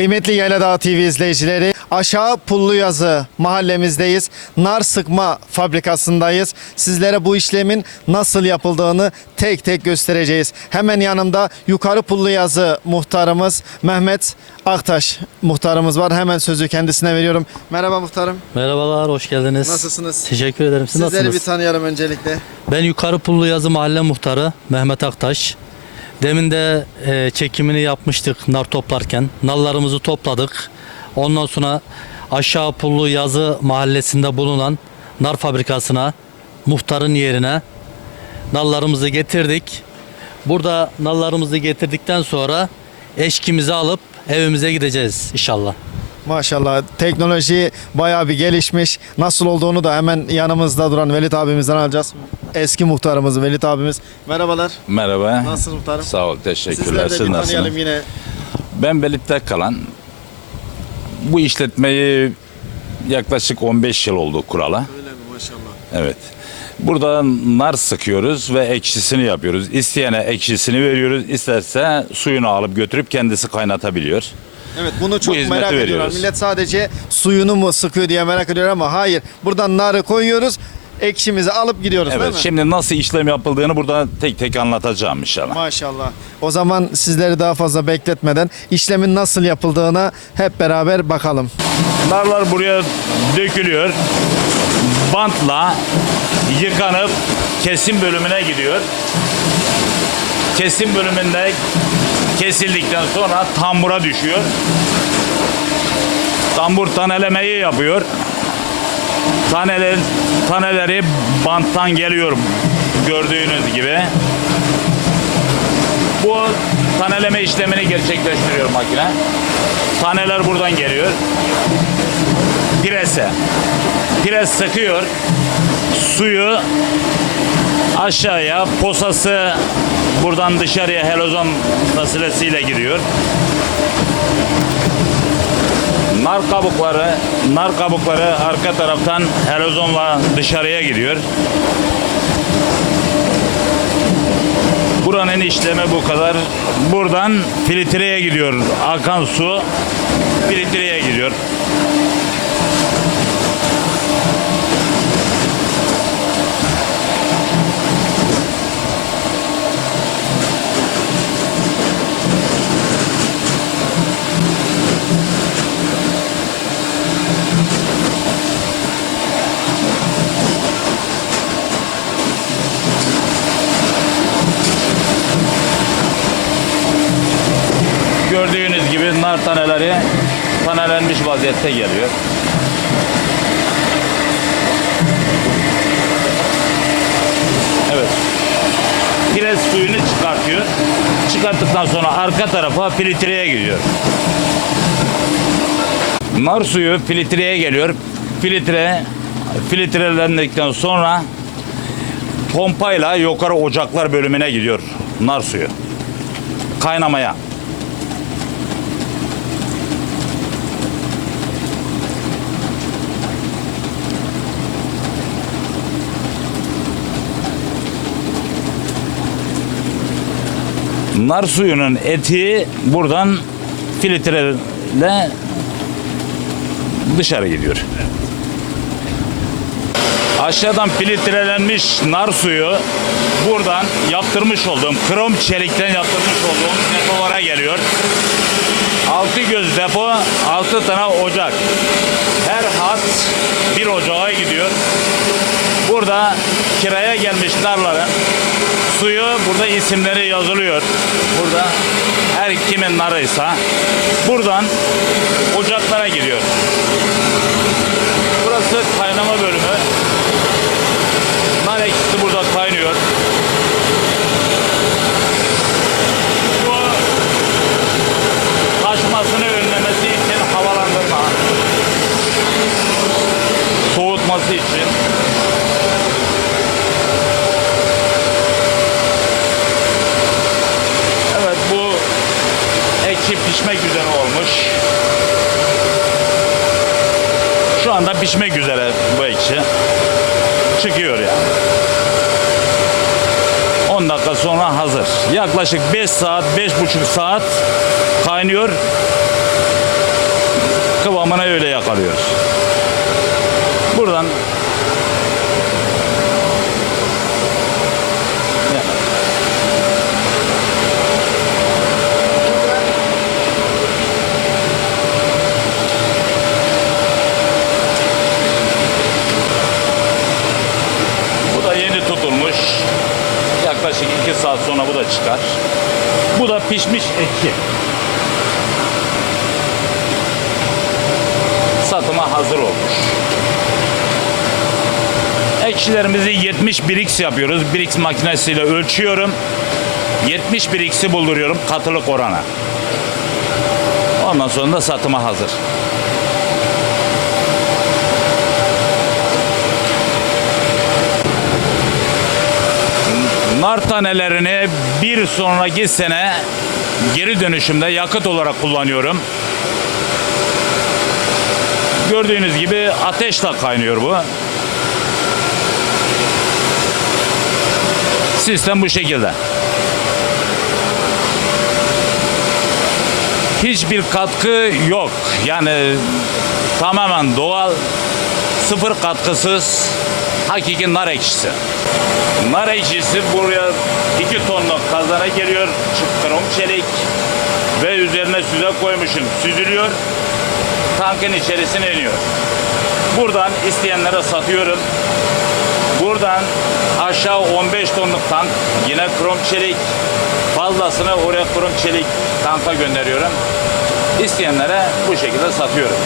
Kıymetli Yayladağ TV izleyicileri, Aşağı Pulluyazı mahallemizdeyiz. Nar sıkma fabrikasındayız. Sizlere bu işlemin nasıl yapıldığını tek tek göstereceğiz. Hemen yanımda Yukarı Pulluyazı muhtarımız Mehmet Aktaş muhtarımız var. Hemen sözü kendisine veriyorum. Merhaba muhtarım. Merhabalar, hoş geldiniz. Nasılsınız? Teşekkür ederim. Siz Sizleri nasılsınız? bir tanıyalım öncelikle. Ben Yukarı Pullu Yazı Mahalle Muhtarı Mehmet Aktaş. Demin de e, çekimini yapmıştık nar toplarken. Nallarımızı topladık. Ondan sonra aşağı Pullu Yazı Mahallesi'nde bulunan nar fabrikasına muhtarın yerine nallarımızı getirdik. Burada nallarımızı getirdikten sonra eşkimizi alıp evimize gideceğiz inşallah. Maşallah teknoloji bayağı bir gelişmiş. Nasıl olduğunu da hemen yanımızda duran Velit abimizden alacağız. Eski muhtarımız Velit abimiz. Merhabalar. Merhaba. Nasılsınız muhtarım? Sağ ol, teşekkürler. Sizler de Siz bir tanıyalım nasılsınız? yine. Ben Belit'te kalan. Bu işletmeyi yaklaşık 15 yıl oldu kurala. Öyle mi maşallah. Evet. Burada nar sıkıyoruz ve ekşisini yapıyoruz. İsteyene ekşisini veriyoruz. İsterse suyunu alıp götürüp kendisi kaynatabiliyor. Evet bunu çok hizmeti merak ediyorlar. veriyoruz. Millet sadece suyunu mu sıkıyor diye merak ediyor ama hayır. Buradan narı koyuyoruz. Ekşimizi alıp gidiyoruz değil Evet. mi? Şimdi nasıl işlem yapıldığını burada tek tek anlatacağım inşallah. Maşallah. O zaman sizleri daha fazla bekletmeden işlemin nasıl yapıldığına hep beraber bakalım. Narlar buraya dökülüyor. Bantla yıkanıp kesim bölümüne gidiyor. Kesim bölümünde kesildikten sonra tambura düşüyor. Tambur tanelemeyi yapıyor. Taneler, taneleri banttan geliyor gördüğünüz gibi. Bu taneleme işlemini gerçekleştiriyor makine. Taneler buradan geliyor pirese. Pires sıkıyor. Suyu aşağıya posası buradan dışarıya helozon fasilesiyle gidiyor. Nar kabukları, nar kabukları arka taraftan helozonla dışarıya gidiyor. Buranın işlemi bu kadar. Buradan filtreye gidiyor. Akan su filtreye gidiyor. Gördüğünüz gibi nar taneleri tanelenmiş vaziyette geliyor. Evet. Pires suyunu çıkartıyor. Çıkarttıktan sonra arka tarafa filtreye gidiyor. Nar suyu filtreye geliyor. Filtre filtrelendikten sonra pompayla yukarı ocaklar bölümüne gidiyor nar suyu. Kaynamaya. Nar suyunun eti buradan filtreyle dışarı gidiyor. Aşağıdan filtrelenmiş nar suyu buradan yaptırmış olduğum krom çelikten yaptırmış olduğum depolara geliyor. Altı göz depo, altı tane ocak. Her hat bir ocağa gidiyor. Burada kiraya gelmiş narların suyu burada isimleri yazılıyor. Burada her kimin narıysa buradan ocaklara gidiyor. Burası kaynama bölümü. Nar ekşisi burada kaynıyor. Bu taşmasını önlemesi için havalandırma. Soğutması için. Evet bu ekşi pişmek üzere olmuş. Şu anda pişmek üzere bu ekşi. Çıkıyor yani. 10 dakika sonra hazır. Yaklaşık 5 saat, 5,5 saat kaynıyor. Tamına öyle yakalıyoruz. Buradan Bu da yeni tutulmuş. Yaklaşık iki saat sonra bu da çıkar. Bu da pişmiş eki. Satıma hazır olmuş. Ekşilerimizi 70 birix yapıyoruz. Birix makinesiyle ölçüyorum. 70 birix'i bulduruyorum katılık orana. Ondan sonra da satıma hazır. Nar tanelerini bir sonraki sene geri dönüşümde yakıt olarak kullanıyorum. Gördüğünüz gibi ateşle kaynıyor bu. Sistem bu şekilde. Hiçbir katkı yok. Yani tamamen doğal, sıfır katkısız hakiki nar ekşisi. Nar ekşisi buraya 2 tonluk kazana geliyor. Krom çelik ve üzerine süze koymuşum. Süzülüyor. Tankın içerisine iniyor. Buradan isteyenlere satıyorum. Buradan aşağı 15 tonluk tank yine krom çelik fazlasını oraya krom çelik tanka gönderiyorum. İsteyenlere bu şekilde satıyorum.